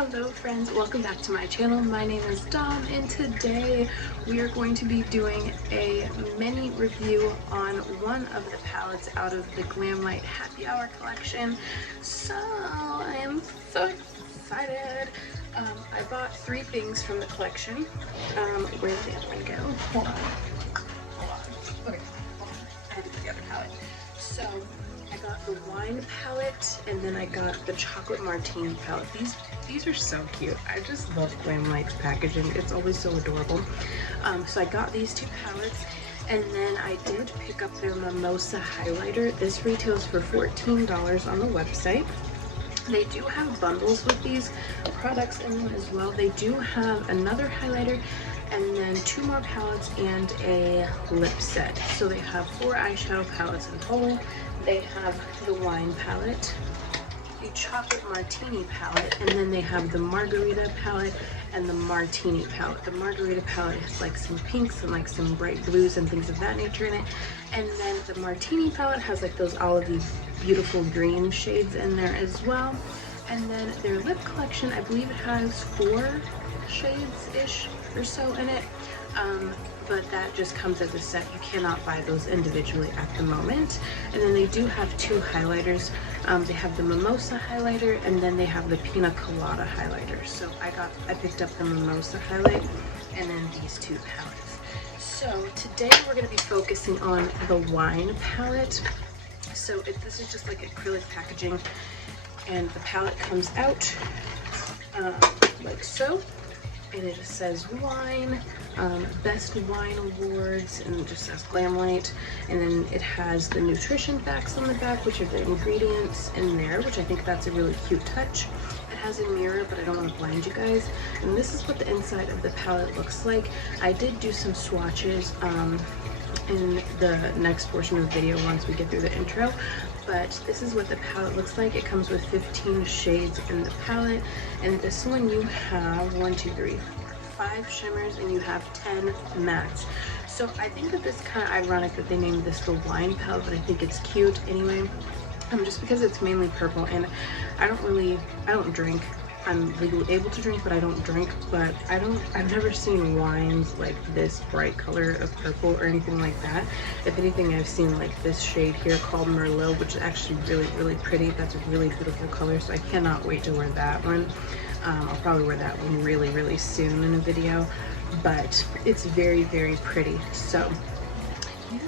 Hello friends, welcome back to my channel. My name is Dom and today we are going to be doing a mini review on one of the palettes out of the Glamlite Happy Hour collection. So I am so excited. I bought 3 things from the collection. Where did the other one go? Hold on. Okay, I had to get the other palette. So I got the wine palette and then I got the chocolate martini palette. These are so cute. I just love Glamlite's packaging. It's always so adorable. So I got these 2 palettes and then I did pick up their mimosa highlighter. This retails for $14 on the website. They do have bundles with these products in them as well. They do have another highlighter and then 2 more palettes and a lip set. So they have 4 eyeshadow palettes in total. They have the wine palette, the chocolate martini palette, and then they have the Margarita palette and the Martini palette. The Margarita palette has like some pinks and like some bright blues and things of that nature in it. And then the Martini palette has like those olivey beautiful green shades in there as well. And then their lip collection, I believe it has 4 shades-ish or so in it. But that just comes as a set. You cannot buy those individually at the moment. And then they do have 2 highlighters. They have the mimosa highlighter and then they have the pina colada highlighter. So I picked up the mimosa highlight and then these 2 palettes. So today we're going to be focusing on the wine palette. So this is just like acrylic packaging and the palette comes out like so. And it just says wine, best wine awards, and it just says Glamlite. And then it has the nutrition facts on the back, which are the ingredients in there, which I think that's a really cute touch. It has a mirror, but I don't want to blind you guys. And this is what the inside of the palette looks like. I did do some swatches in the next portion of the video once we get through the intro. But this is what the palette looks like. It comes with 15 shades in the palette, and this one you have 5 shimmers and you have 10 mattes. So I think that this kind of ironic that they named this the wine palette, but I think it's cute anyway. Just because it's mainly purple, and I don't drink. I'm legally able to drink, but I don't drink. But I've never seen wines like this bright color of purple or anything like that. If anything, I've seen like this shade here called Merlot, which is actually really, really pretty. That's a really beautiful color, so I cannot wait to wear that one. I'll probably wear that one really, really soon in a video, but it's very, very pretty. So yeah.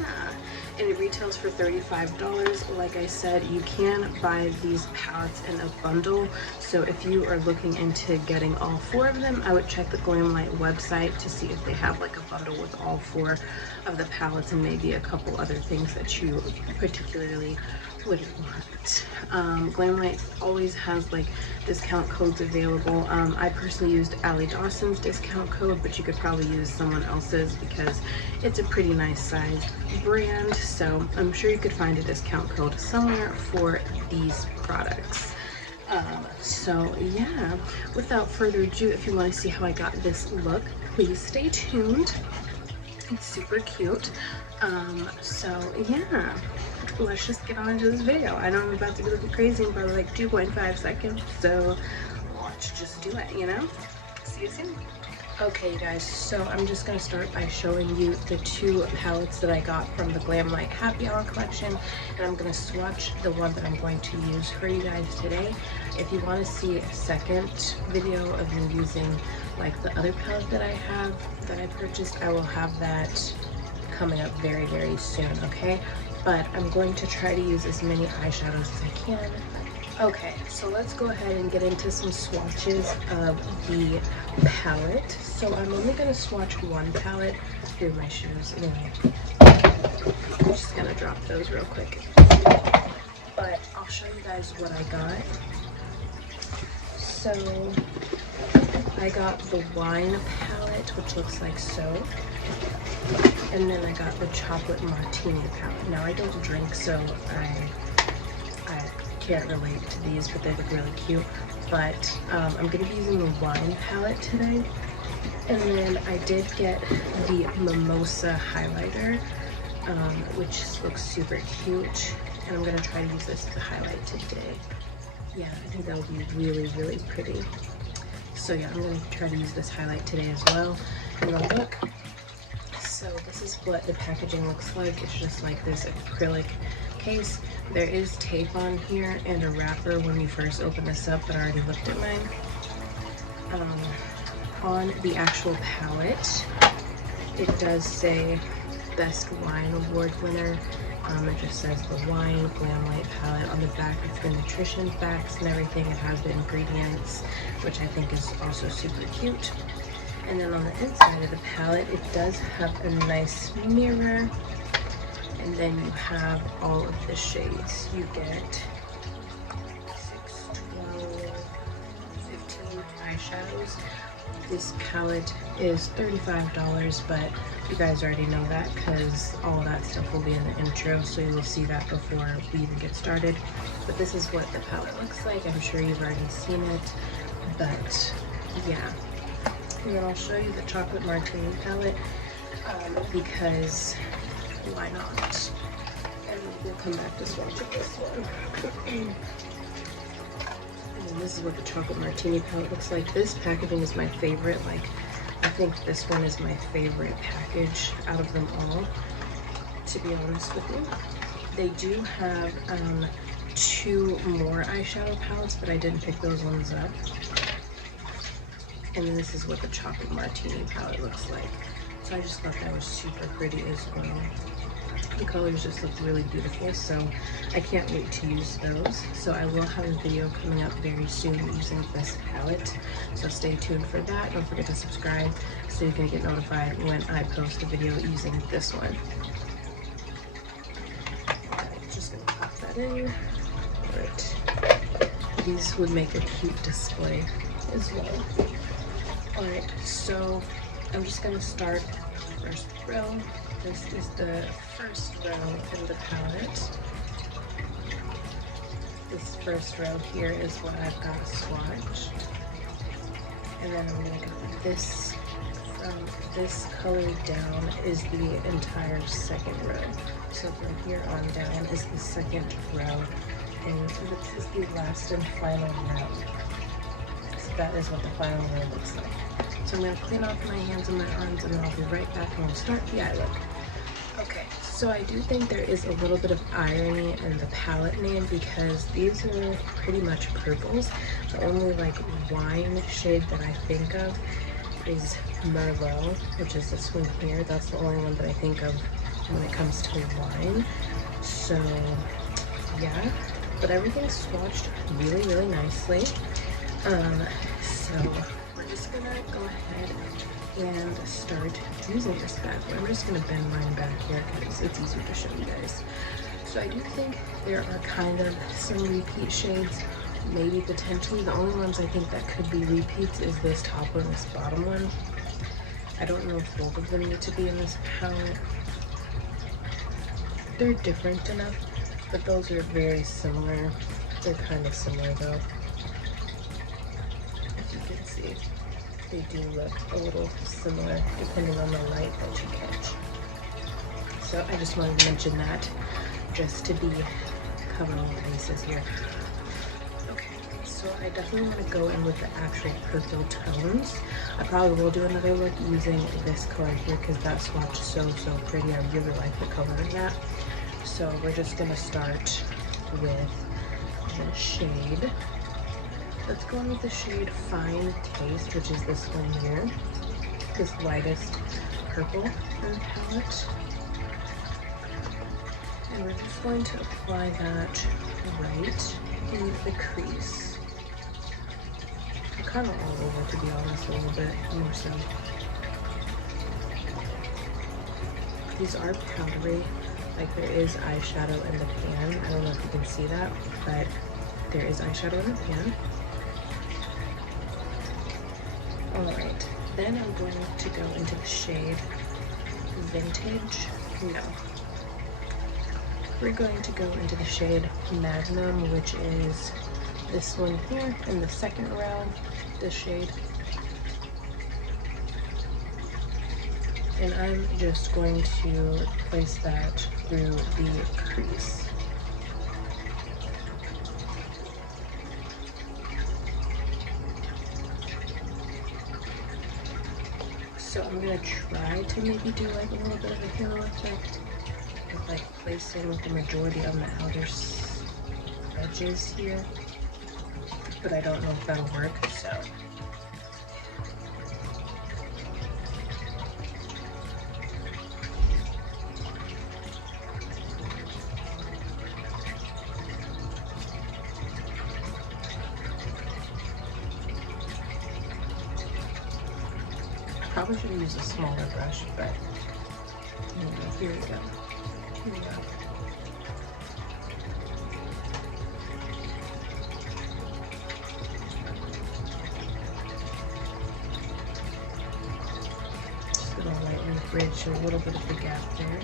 And it retails for $35. Like I said, you can buy these palettes in a bundle. So if you are looking into getting all 4 of them, I would check the Glamlite website to see if they have like a bundle with all 4 of the palettes and maybe a couple other things that you particularly would want. Glamlite always has like discount codes available. I personally used Allie Dawson's discount code, but you could probably use someone else's because it's a pretty nice sized brand. So I'm sure you could find a discount code somewhere for these products. So yeah, without further ado, if you want to see how I got this look, please stay tuned. It's super cute. So yeah, let's just get on into this video. I know I'm about to be looking crazy in probably like 2.5 seconds, so let's just do it, you know? See you soon. Okay, you guys, so I'm just going to start by showing you the 2 palettes that I got from the Glamlite Happy Hour collection, and I'm going to swatch the one that I'm going to use for you guys today. If you want to see a second video of me using like the other palette that I have that I purchased, I will have that coming up very, very soon, okay? But I'm going to try to use as many eyeshadows as I can. Okay, so let's go ahead and get into some swatches of the palette. So I'm only going to swatch 1 palette through my shoes. Anyway, I'm just going to drop those real quick. But I'll show you guys what I got. So I got the wine palette, which looks like so. And then I got the chocolate martini palette. Now I don't drink, so I can't relate to these, but they look really cute. But I'm going to be using the wine palette today. And then I did get the mimosa highlighter, which looks super cute. And I'm going to try to use this as a highlight today. Yeah, I think that would be really, really pretty. So yeah, I'm going to try to use this highlight today as well in the look. So this is what the packaging looks like. It's just like this acrylic case. There is tape on here and a wrapper when you first open this up, but I already looked at mine. On the actual palette, it does say Best Wine Award winner. It just says the wine Glamlite palette. On the back, it's the nutrition facts and everything. It has the ingredients, which I think is also super cute. And then on the inside of the palette, it does have a nice mirror. And then you have all of the shades. You get 6, 12, 15 eyeshadows. This palette is $35, but you guys already know that because all of that stuff will be in the intro, so you will see that before we even get started. But this is what the palette looks like. I'm sure you've already seen it, but yeah. And then I'll show you the chocolate martini palette because why not? And we'll come back to swatch this one. And this is what the chocolate martini palette looks like. This packaging is my favorite. Like, I think this one is my favorite package out of them all, to be honest with you. They do have 2 more eyeshadow palettes, but I didn't pick those ones up. And then this is what the chocolate martini palette looks like. So I just thought that was super pretty as well. The colors just look really beautiful, so I can't wait to use those. So I will have a video coming up very soon using this palette, so stay tuned for that. Don't forget to subscribe so you can get notified when I post a video using this one. I'm just gonna pop that in. Alright. These would make a cute display as well. Alright, so I'm just gonna start first row. This is the first row in the palette. This first row here is what I've got swatched. And then I'm gonna go this, from this color down is the entire second row. So from here on down is the second row. And this is the last and final row. So that is what the final row looks like. So I'm going to clean off my hands and my arms, and then I'll be right back and we'll start the eye look. Okay, so I do think there is a little bit of irony in the palette name because these are pretty much purples. The only like wine shade that I think of is Merlot, which is this one here. That's the only one that I think of when it comes to wine. So yeah, but everything's swatched really, really nicely. So we're just gonna go ahead and start using this bad boy. I'm just gonna bend mine back here because it's easier to show you guys. So I do think there are kind of some repeat shades, maybe potentially. The only ones I think that could be repeats is this top one, this bottom one. I don't know if both of them need to be in this palette. They're different enough, but those are very similar. They're kind of similar though. If you can see, they do look a little similar depending on the light that you catch. So I just wanted to mention that just to be covering all the bases here. Okay, so I definitely want to go in with the actual purple tones. I probably will do another look using this color here because that swatch is so pretty. I really like the color of that. So we're just gonna start with the shade. Let's go in with the shade Fine Taste, which is this one here, this lightest purple in the palette. And we're just going to apply that right in the crease. Kind of all over, to be honest, a little bit more so. These are powdery, like there is eyeshadow in the pan. I don't know if you can see that, but there is eyeshadow in the pan. Alright, then I'm going to go into the shade Vintage. No. We're going to go into the shade Magnum, which is this one here in the second row, this shade. And I'm just going to place that through the crease. So I'm gonna try to maybe do like a little bit of a halo effect with like placing the majority on the outer edges here, but I don't know if that'll work, so. Probably should have used a smaller brush, but anyway, here we go. Here we go. Just gonna lightly bridge a little bit of the gap there.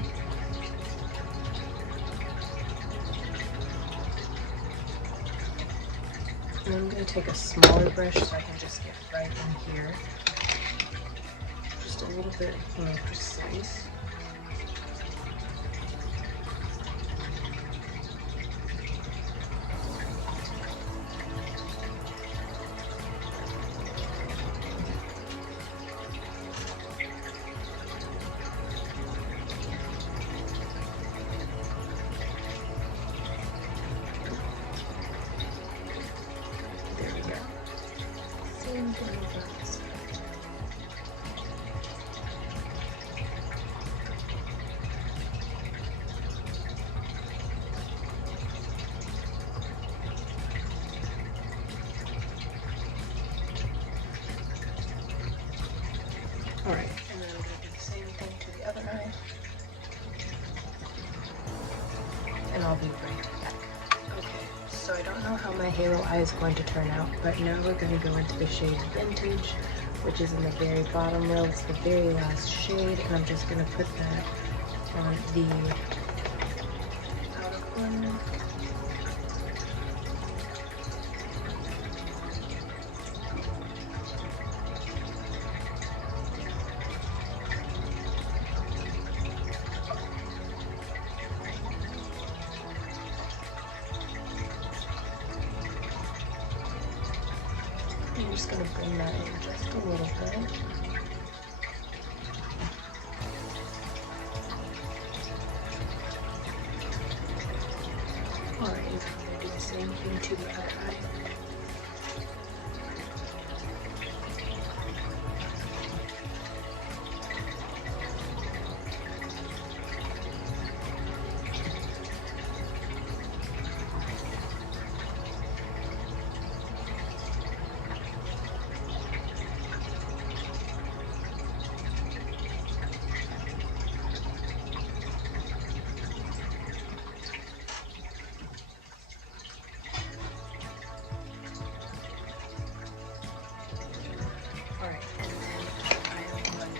And I'm gonna take a smaller brush so I can just get right in here. A little bit more precise. There we go. Same thing with this. Alright, and then I'm going to do the same thing to the other eye. And I'll be right back. Okay, so I don't know how my halo eye is going to turn out, but now we're going to go into the shade Vintage, which is in the very bottom row. It's the very last shade, and I'm just going to put that on the outer corner. I'm just going to bring that in just a little bit. Alright, I'm going to do the same thing to the other eye. Alright, and then I'm going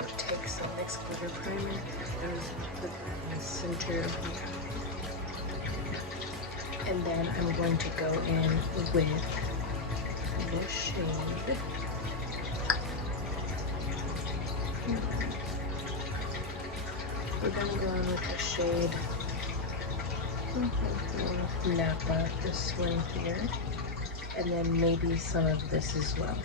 to take some mixed glitter primer and put that in the center of the eye. And then I'm going to go in with this shade. We're going to go in with the shade Napa, this one here, and then maybe some of this as well.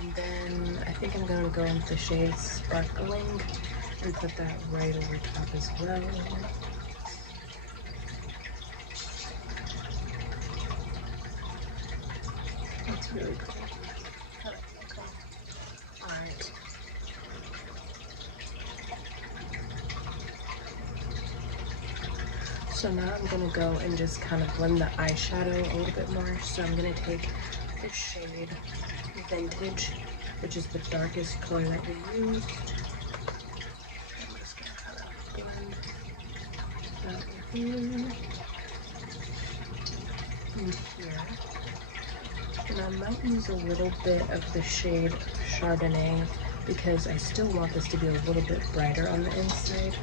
And then I think I'm gonna go into the shade Sparkling and put that right over top as well. That's really cool. I like that color. Alright. So now I'm gonna go and just kind of blend the eyeshadow a little bit more. So I'm gonna take the shade Vintage, which is the darkest color that we used. I'm just gonna kind of blend that in here. And I might use a little bit of the shade Chardonnay because I still want this to be a little bit brighter on the inside.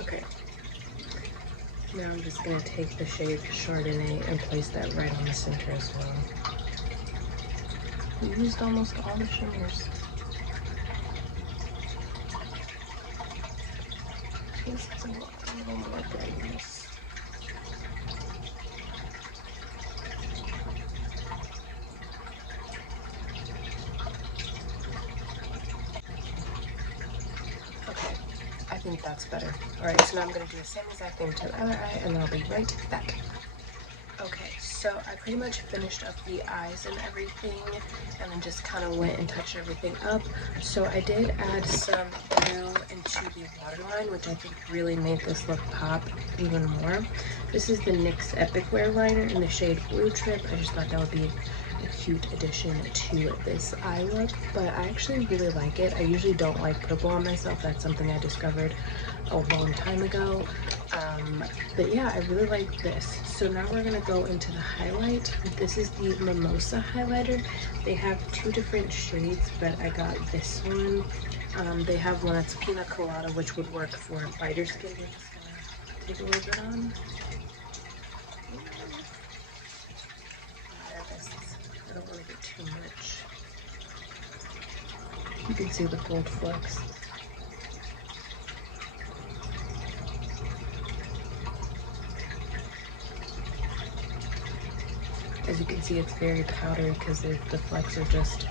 Okay. Now I'm just going to take the shade Chardonnay and place that right on the center as well. We used almost all the shimmers. This is a little more brightness. Okay, I think that's better. Alright, so now I'm going to do the same exact thing to the other eye and then I'll be right back. Okay, so I pretty much finished up the eyes and everything and then just kind of went and touched everything up. So I did add some blue into the waterline, which I think really made this look pop even more. This is the NYX Epic Wear Liner in the shade Blue Trip. I just thought that would be a cute addition to this eye look, but I actually really like it. I usually don't like purple on myself. That's something I discovered a long time ago. But yeah, I really like this. So now we're gonna go into the highlight. This is the Mimosa highlighter. They have two different shades, but I got this one. They have one that's Pina Colada, which would work for lighter skin. We're just gonna take a little bit on. I don't want to get too much. You can see the gold flecks. As you can see, it's very powdery because the flecks are just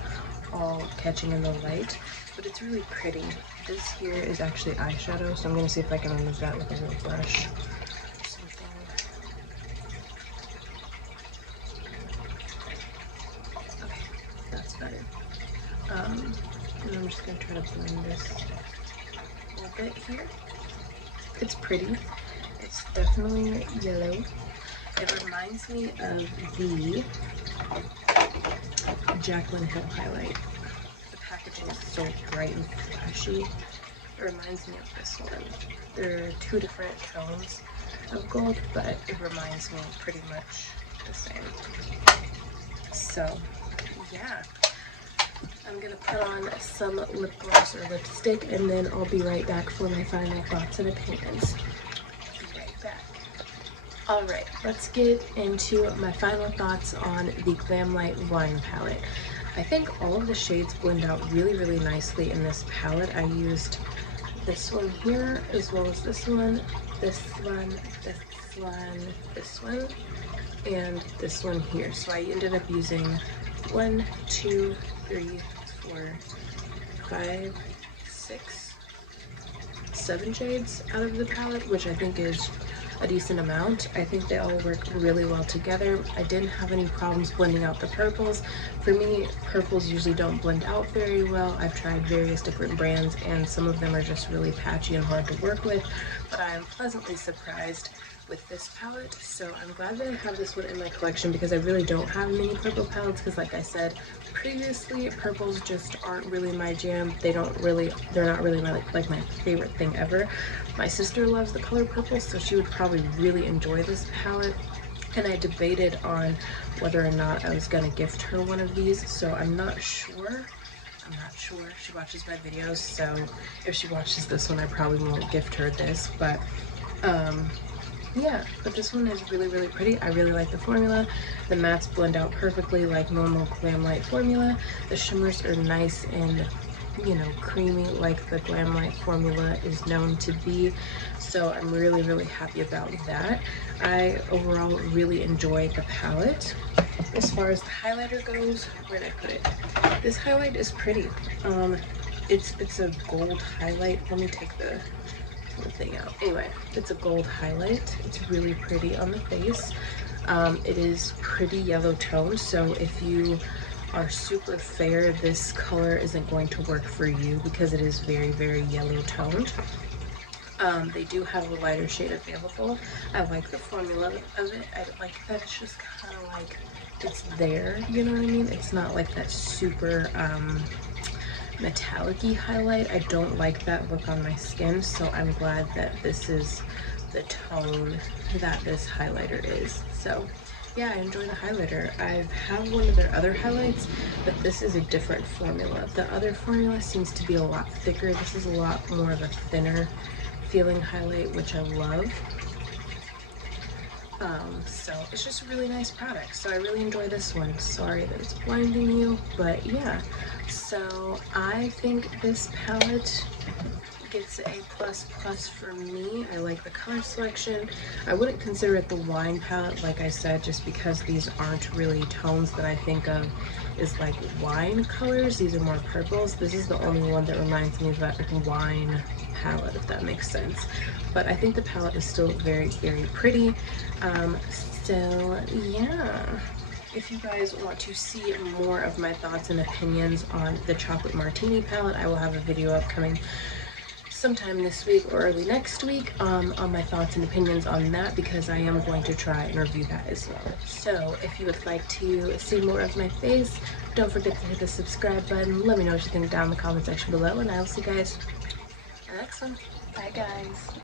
all catching in the light, but it's really pretty. This here is actually eyeshadow, so I'm going to see if I can remove that with a little brush. Okay, that's better. And I'm just going to try to blend this a little bit here. It's pretty. It's definitely yellow. It reminds me of the Jaclyn Hill highlight. The packaging is so bright and flashy. It reminds me of this one. There are two different tones of gold, but it reminds me pretty much the same. So, yeah. I'm gonna put on some lip gloss or lipstick, and then I'll be right back for my final thoughts and opinions. Be right back. Alright, let's get into my final thoughts on the Glamlite Wine palette. I think all of the shades blend out really, really nicely in this palette. I used this one here, as well as this one, this one, this one, this one, and this one here. So I ended up using 1, 2, 3, 4, 5, 6, 7 shades out of the palette, which I think is a decent amount. I think they all work really well together. I didn't have any problems blending out the purples. For me, purples usually don't blend out very well. I've tried various different brands and some of them are just really patchy and hard to work with, but I am pleasantly surprised with this palette. So I'm glad that I have this one in my collection because I really don't have many purple palettes because, like I said previously, purples just aren't really my jam. They're not really my like my favorite thing ever. My sister loves the color purple, so she would probably really enjoy this palette. And I debated on whether or not I was gonna gift her one of these, so I'm not sure. She watches my videos, so if she watches this one, I probably won't gift her this, but yeah, but this one is really, really pretty. I really like the formula. The mattes blend out perfectly like normal Glamlite formula. The shimmers are nice and, you know, creamy like the Glamlite formula is known to be. So I'm really, really happy about that. I overall really enjoy the palette. As far as the highlighter goes, where did I put it? This highlight is pretty. It's a gold highlight. Let me take the whole thing out. Anyway, it's a gold highlight. It's really pretty on the face. It is pretty yellow toned, so if you are super fair, this color isn't going to work for you because it is very, very yellow toned. They do have a lighter shade available. I like the formula of it. I like that it's just kind of like it's there, you know what I mean? It's not like that super metallic-y highlight. I don't like that look on my skin, so I'm glad that this is the tone that this highlighter is. So yeah, I enjoy the highlighter. I have one of their other highlights, but this is a different formula. The other formula seems to be a lot thicker. This is a lot more of a thinner feeling highlight, which I love. So it's just a really nice product. So I really enjoy this one. Sorry that it's blinding you, but yeah. So I think this palette gets a ++ for me. I like the color selection. I wouldn't consider it the wine palette, like I said, just because these aren't really tones that I think of as like wine colors. These are more purples. This is the only one that reminds me of that wine palette, if that makes sense. But I think the palette is still very, very pretty. So yeah. If you guys want to see more of my thoughts and opinions on the Chocolate Martini palette, I will have a video upcoming sometime this week or early next week on my thoughts and opinions on that, because I am going to try and review that as well. So if you would like to see more of my face, don't forget to hit the subscribe button. Let me know what you think down in the comment section below, and I will see you guys in the next one. Bye guys.